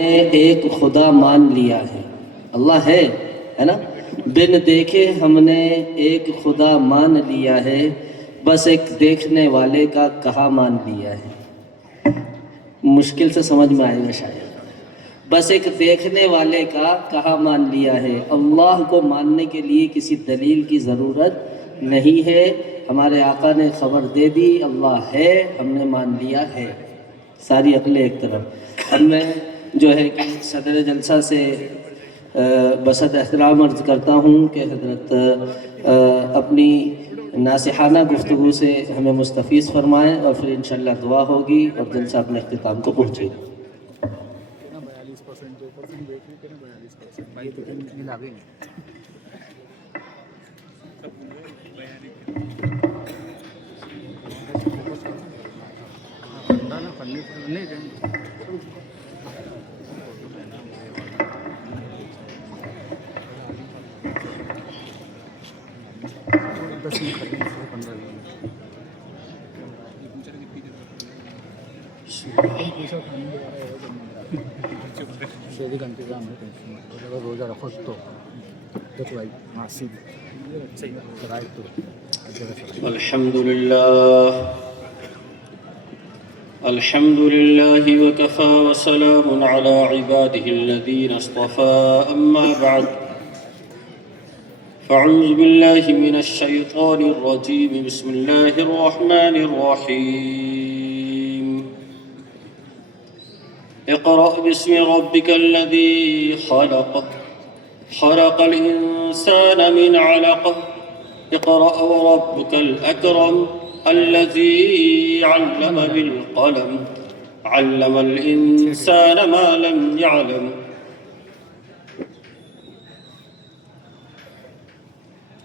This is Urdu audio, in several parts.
ایک خدا مان لیا ہے، اللہ ہے نا، بن دیکھے ہم نے ایک خدا مان لیا ہے، بس ایک دیکھنے والے کا کہا مان لیا ہے۔ مشکل سے سمجھ میں آئے گا شاید۔ بس ایک دیکھنے والے کا کہا مان لیا ہے۔ اللہ کو ماننے کے لیے کسی دلیل کی ضرورت نہیں ہے، ہمارے آقا نے خبر دے دی اللہ ہے، ہم نے مان لیا ہے، ساری عقلیں ایک طرف۔ اب میں جو ہے کہ صدر جلسہ سے بسط احترام عرض کرتا ہوں کہ حضرت اپنی ناصحانہ گفتگو سے ہمیں مستفیض فرمائیں، اور پھر انشاءاللہ دعا ہوگی اور جلسہ اپنے اختتام کو پہنچے گا۔ روزہ رکھو تو الحمد لله وكفى وسلام على عباده الذين اصطفى أما بعد فأعوذ بالله من الشيطان الرجيم بسم الله الرحمن الرحيم اقرأ باسم ربك الذي خلق خلق الإنسان من علق اقرأ وربك الأكرم الذي علم بالقلم علم الإنسان ما لم يعلم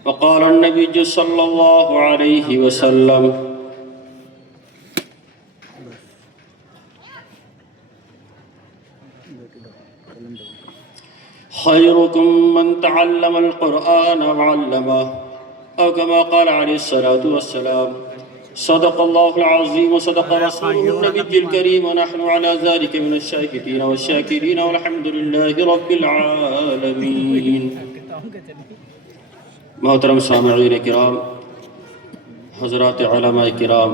وقال النبي صلى الله عليه وسلم خيركم من تعلم القرآن وعلمه أو كما قال عليه الصلاة والسلام صدق الله العظيم وصدق رسوله النبي الكريم ونحن على ذلك من الشاهدين والشاكرين والحمد لله رب العالمين۔ محترم سامعین کرام، حضرات علماء کرام،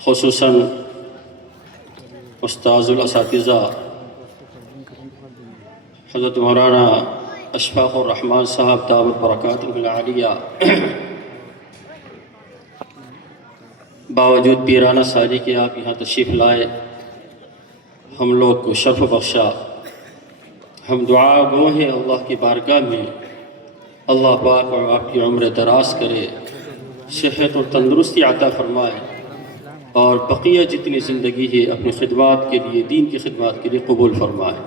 خصوصاً استاذ الاساتذہ حضرت مولانا اشفاق الرحمان صاحب دامت برکاتہ العالیہ، باوجود پیرانہ ساجی کے آپ یہاں تشریف لائے، ہم لوگ کو شرف بخشا۔ ہم دعا گو ہیں اللہ کی بارگاہ میں اللہ پاک اور آپ کی عمر دراز کرے، صحت اور تندرستی عطا فرمائے، اور بقیہ جتنی زندگی ہے اپنی خدمات کے لیے، دین کی خدمات کے لیے قبول فرمائے۔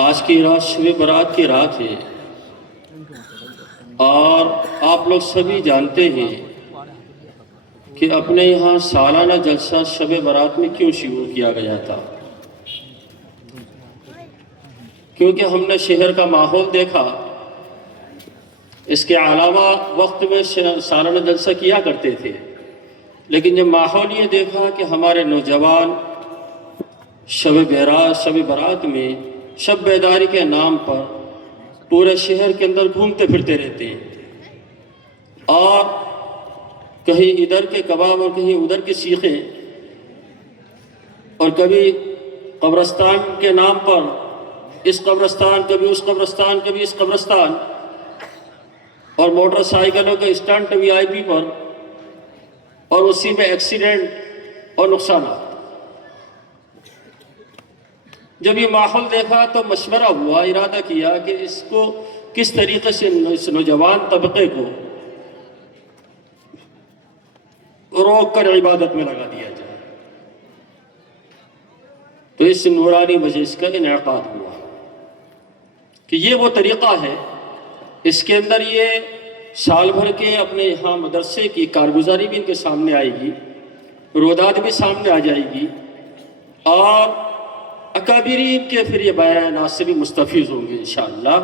آج کی رات شب برات کی رات ہے، اور آپ لوگ سبھی جانتے ہیں کہ اپنے یہاں سالانہ جلسہ شب برات میں کیوں شروع کیا گیا تھا، کیونکہ ہم نے شہر کا ماحول دیکھا۔ اس کے علاوہ وقت میں سالانہ جلسہ کیا کرتے تھے، لیکن جب ماحول یہ دیکھا کہ ہمارے نوجوان شب برات میں شب بیداری کے نام پر پورے شہر کے اندر گھومتے پھرتے رہتے ہیں، اور کہیں ادھر کے کباب اور کہیں ادھر کی سیخیں، اور کبھی قبرستان کے نام پر اس قبرستان، کبھی اس قبرستان، کبھی اس قبرستان، اور موٹر سائیکلوں کے اسٹنٹ وی آئی پی پر، اور اسی میں ایکسیڈنٹ اور نقصانات۔ جب یہ ماحول دیکھا تو مشورہ ہوا، ارادہ کیا کہ اس کو کس طریقے سے اس نوجوان طبقے کو روک کر عبادت میں لگا دیا جائے۔ تو اس نورانی مجلس کا انعقاد ہوا کہ یہ وہ طریقہ ہے، اس کے اندر یہ سال بھر کے اپنے یہاں مدرسے کی کارگزاری بھی ان کے سامنے آئے گی، روداد بھی سامنے آ جائے گی، اور اکابرین کے پھر یہ بیانات سے بھی مستفیض ہوں گے انشاءاللہ۔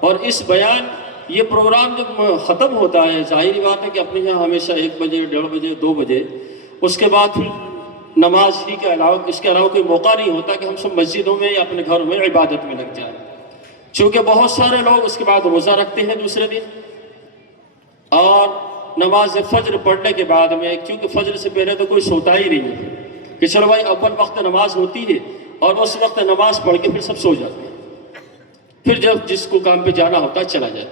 اور اس بیان یہ پروگرام جب ختم ہوتا ہے ظاہری بات ہے کہ اپنے یہاں ہمیشہ 1 بجے 1:30 بجے 2 بجے اس کے بعد پھر نماز ہی کے علاوہ اس کے علاوہ کوئی موقع نہیں ہوتا کہ ہم سب مسجدوں میں یا اپنے گھروں میں عبادت میں لگ جائیں، چونکہ بہت سارے لوگ اس کے بعد روزہ رکھتے ہیں دوسرے دن، اور نماز فجر پڑھنے کے بعد میں چونکہ فجر سے پہلے تو کوئی سوتا ہی نہیں ہے کہ چلو بھائی اول وقت نماز ہوتی ہے اور اس وقت نماز پڑھ کے پھر سب سو جاتے ہیں، پھر جب جس کو کام پہ جانا ہوتا ہے چلا جائے۔